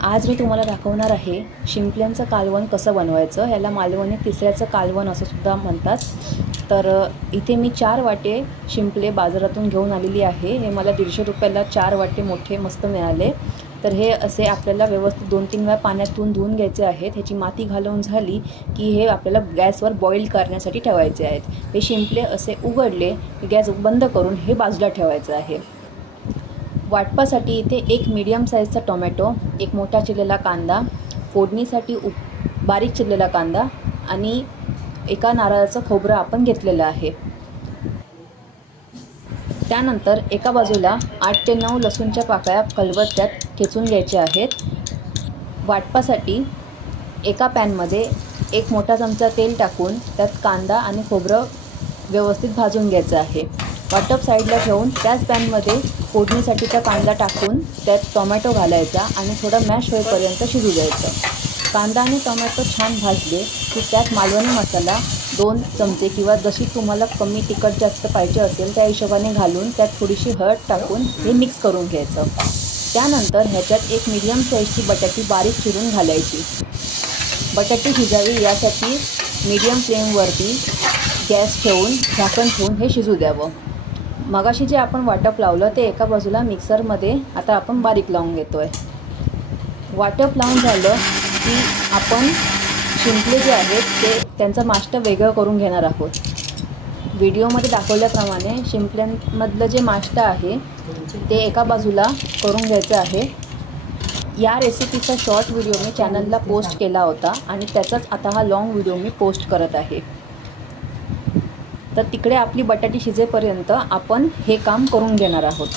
आज मी तुम्हाला दाखवणार आहे शिंपल्यांचं कालवण कसं बनवायचं। याला मालवणी तिसऱ्याचं कालवण असं सुद्धा म्हणतात। तर इथे मी 4 वाटे शिंपले बाजारातून घेऊन आलेली आहे। हे मला 150 रुपयाला 4 वाटे मोठे मस्त मिळाले। तर हे असे आपल्याला व्यवस्थित 2-3 वेळा पाण्यातून धुवून घ्यायचे आहेत। ह्याची माती घालवून झाली की हे आपल्याला गॅसवर बॉईल करण्यासाठी ठेवायचे आहेत। हे शिंपले असे उघडले की गॅस बंद करून हे बाजूला ठेवायचं आहे। वाटपासाठी इथे एक मीडियम साईजचा टोमॅटो, एक मोठा चिरलेला कांदा, फोडणीसाठी बारीक चिरलेला कांदा आणि एका नारळाचं खोबरं आपण घेतलेलं आहे। त्यानंतर एका बाजूला 8 ते 9 लसूणच्या पाकळ्या खलबत्त्यात ठेचून घ्यायच्या आहेत। वाटपासाठी एका पॅनमध्ये एक मोठा चमचा तेल टाकून त्यात कांदा आणि खोबरं व्यवस्थित भाजून घ्यायचं आहे। वाटप साईडला ठेवून त्याच पॅनमध्ये फोडणीसाठीचा कांदा टाकून त्यात टोमॅटो घालायचा आणि थोडा मॅश होईपर्यंत शिजू द्यायचं। कांदा आणि टोमॅटो छान भाजले की त्यात मालवणी मसाला 2 चमचे किंवा जशी तुम्हाला कमी तिखट जास्त पाहिजे असेल त्या हिशोबाने घालून त्यात थोडीशी हळद टाकून हे मिक्स करून घ्यायचं। त्यानंतर ह्याच्यात एक मीडियम साईजची बटाटी बारीक चिरून घालायची। बटाटी शिजावी यासाठी मीडियम फ्लेमवरती गॅस ठेवून झाकण ठेवून हे शिजू द्यावं। मगाशी जे आपण वाटप लावलं ते एका बाजूला मिक्सरमध्ये आता आपण बारीक लावून घेतोय। वाटप लावून झालं की आपण शिंपले जे आहेत ते त्यांचं माष्ट वेगळं करून घेणार आहोत। व्हिडिओमध्ये दाखवल्याप्रमाणे शिंपल्यांमधलं जे माष्ट आहे ते एका बाजूला करून घ्यायचं आहे। या रेसिपीचा शॉर्ट व्हिडिओ मी चॅनलला पोस्ट केला होता आणि त्याचाच आता हा लॉंग व्हिडिओ मी पोस्ट करत आहे। तर तिकडे आपली बटाटी शिजेपर्यंत आपण हे काम करून घेणार आहोत।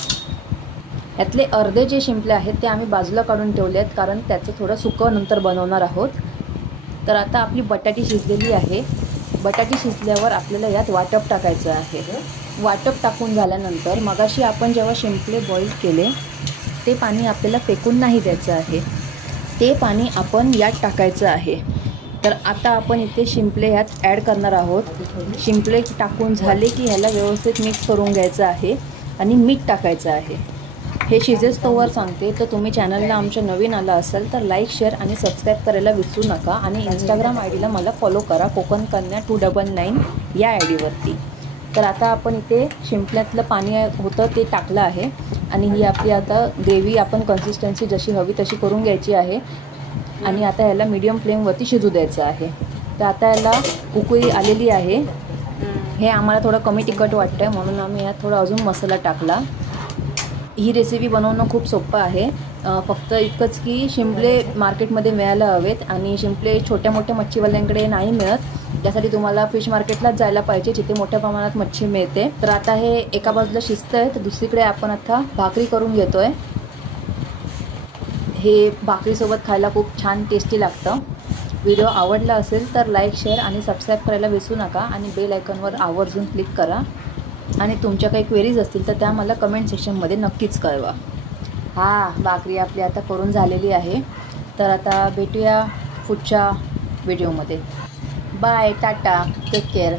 यातले अर्धे जे शिंपले आहेत ते आम्ही बाजूला काढून ठेवले आहेत, कारण त्याचं थोडं सुकं नंतर बनवणार आहोत। तर आता आपली बटाटी शिजलेली आहे। बटाटी शिजल्यावर आपल्याला यात वाटप टाकायचं आहे। वाटप टाकून झाल्यानंतर मगाशी आपण जेव्हा शिंपले बॉईल केले ते पाणी आपल्याला फेकून नाही द्यायचं आहे, ते पाणी आपण यात टाकायचं आहे। तर आता आपण इथे शिंपले ह्यात ॲड करणार आहोत। शिंपले टाकून झाले की ह्याला व्यवस्थित मिक्स करून घ्यायचं आहे आणि मीठ टाकायचं आहे। हे शिजेस्तोवर सांगते, तर तुम्ही चॅनलला आमच्या नवीन आला असाल तर लाईक, शेअर आणि सबस्क्राईब करायला विसरू नका आणि इंस्टाग्राम आयडीला मला फॉलो करा, कोकणकन्या 299 या आयडीवरती। तर आता आपण इथे शिंपल्यातलं पाणी होतं ते टाकलं आहे आणि ही आपली आता ग्रेव्ही आपण कन्सिस्टन्सी जशी हवी तशी करून घ्यायची आहे आणि आता ह्याला मीडियम फ्लेमवरती शिजू द्यायचं आहे। तर आता याला उकळी आलेली आहे। हे आम्हाला थोडं कमी तिखट वाटतं म्हणून आम्ही यात थोडा अजून मसाला टाकला। ही रेसिपी बनवणं खूप सोपं आहे। फक्त इतकंच की शिंपले मार्केटमध्ये मिळायला हवेत आणि शिंपले छोट्या मोठ्या मच्छीवाल्यांकडे नाही मिळत। त्यासाठी तुम्हाला फिश मार्केटलाच जायला पाहिजे जिथे मोठ्या प्रमाणात मच्छी मिळते। तर आता हे एका बाजूला शिजतंय तर दुसरीकडे आपण आता भाकरी करून घेतोय। हे भाकरीसोबत खायला खूप छान टेस्टी लागतं। व्हिडिओ आवडला असेल तर लाईक, शेअर आणि सबस्क्राईब करायला विसरू नका आणि बेल आयकॉनवर आवर्जून क्लिक करा आणि तुमच्या काही क्वेरीज असतील तर त्या मला कमेंट सेक्शनमध्ये नक्कीच कळवा। भाकरी आपली आता करून झालेली आहे। तर आता भेटूया पुढच्या व्हिडिओमध्ये। Bye, tata, take care.